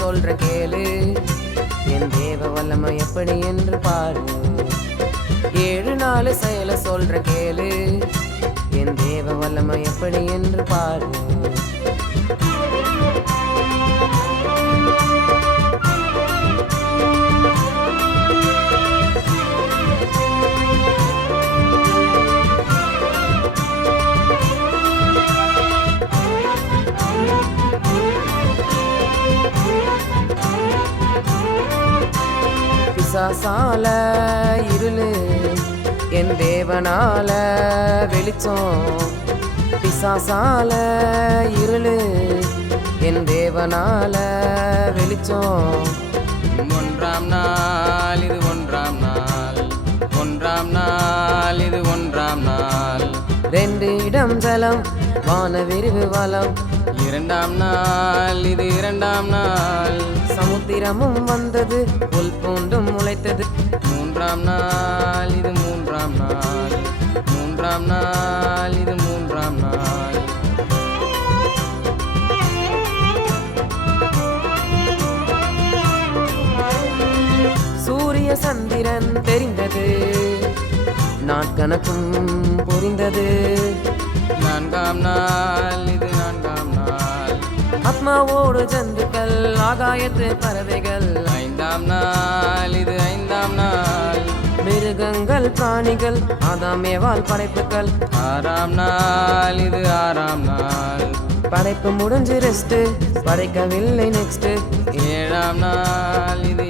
சொல்ற கேளு, என் தேவ வல்லமை எப்படி என்று பாரு. 7 நாள் செயல சொல்ற கேளு, என் தேவ வல்லமை எப்படி என்று பாரு. பிசாசால இருளு, என் தேவனால வெளிச்சம். பிசாசால இருளு, என் தேவனால வெளிச்சம். 1ஆம் நாள் இது 1ஆம் நாள், 1ஆம் நாள் இது 1ஆம் நாள். 2 இடம் ஜலம் வான விரிவு வலம். 2ஆம் நாள் இது 2ஆம் நாள். சமுத்திரமும் வந்தது, புல் பூண்டும் முளைத்தது. 3ஆம் நாள் இது 3ஆம் நாள், 3ஆம் நாள் இது 3ஆம் நாள். சூரிய சந்திரன் தெரிந்தது, நாட்கணக்கும் புரிந்தது. 4ஆம் நாள் இது 4ஆம் நாள். ஆத்மாவோடு ஜந்துக்கள், ஆகாயத்து பறவைகள். 5ஆம் நாள் இது 5ஆம் நாள். மிருகங்கள், பிராணிகள், ஆதாம் ஏவாள் படைப்புகள். 6ஆம் நாள் இது 6ஆம் நாள். படைப்பு முடிஞ்சு ரெஸ்ட், படைக்கவில்லை நெக்ஸ்ட். 7ஆம் நாள் இது